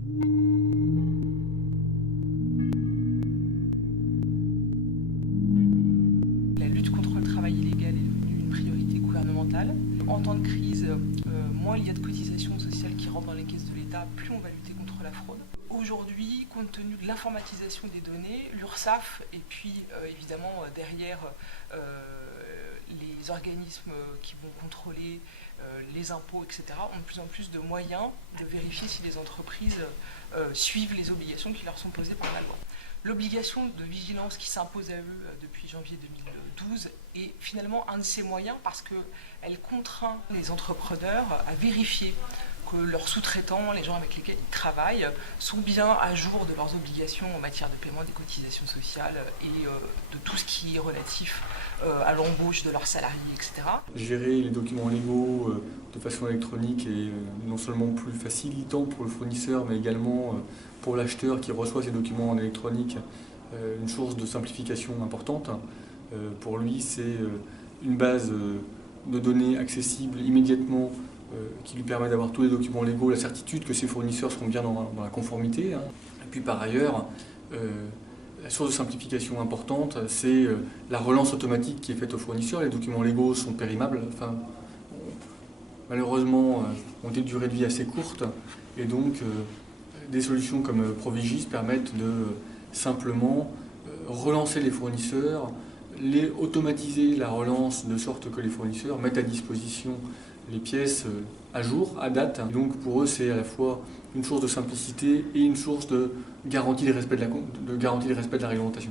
La lutte contre le travail illégal est devenue une priorité gouvernementale. En temps de crise, moins il y a de cotisations sociales qui rentrent dans les caisses de l'État, plus on va lutter contre la fraude. Aujourd'hui, compte tenu de l'informatisation des données, l'URSSAF et puis évidemment derrière les organismes qui vont contrôler les impôts, etc., ont de plus en plus de moyens de vérifier si les entreprises suivent les obligations qui leur sont posées par la loi. L'obligation de vigilance qui s'impose à eux depuis janvier 2012 est finalement un de ces moyens parce qu'elle contraint les entrepreneurs à vérifier que leurs sous-traitants, les gens avec lesquels ils travaillent, sont bien à jour de leurs obligations en matière de paiement des cotisations sociales et de tout ce qui est relatif à l'embauche de leurs salariés, etc. Gérer les documents légaux de façon électronique est non seulement plus facilitant pour le fournisseur, mais également pour l'acheteur qui reçoit ces documents en électronique, une source de simplification importante. Pour lui, c'est une base de données accessible immédiatement qui lui permet d'avoir tous les documents légaux, la certitude que ses fournisseurs seront bien dans la conformité. Et puis par ailleurs, la source de simplification importante, c'est la relance automatique qui est faite aux fournisseurs. Les documents légaux sont périmables, malheureusement ont des durées de vie assez courtes, et donc des solutions comme Provigis permettent de simplement relancer les fournisseurs, automatiser la relance de sorte que les fournisseurs mettent à disposition les pièces à jour, à date. Donc pour eux, c'est à la fois une source de simplicité et une source de garantie du respect de la réglementation.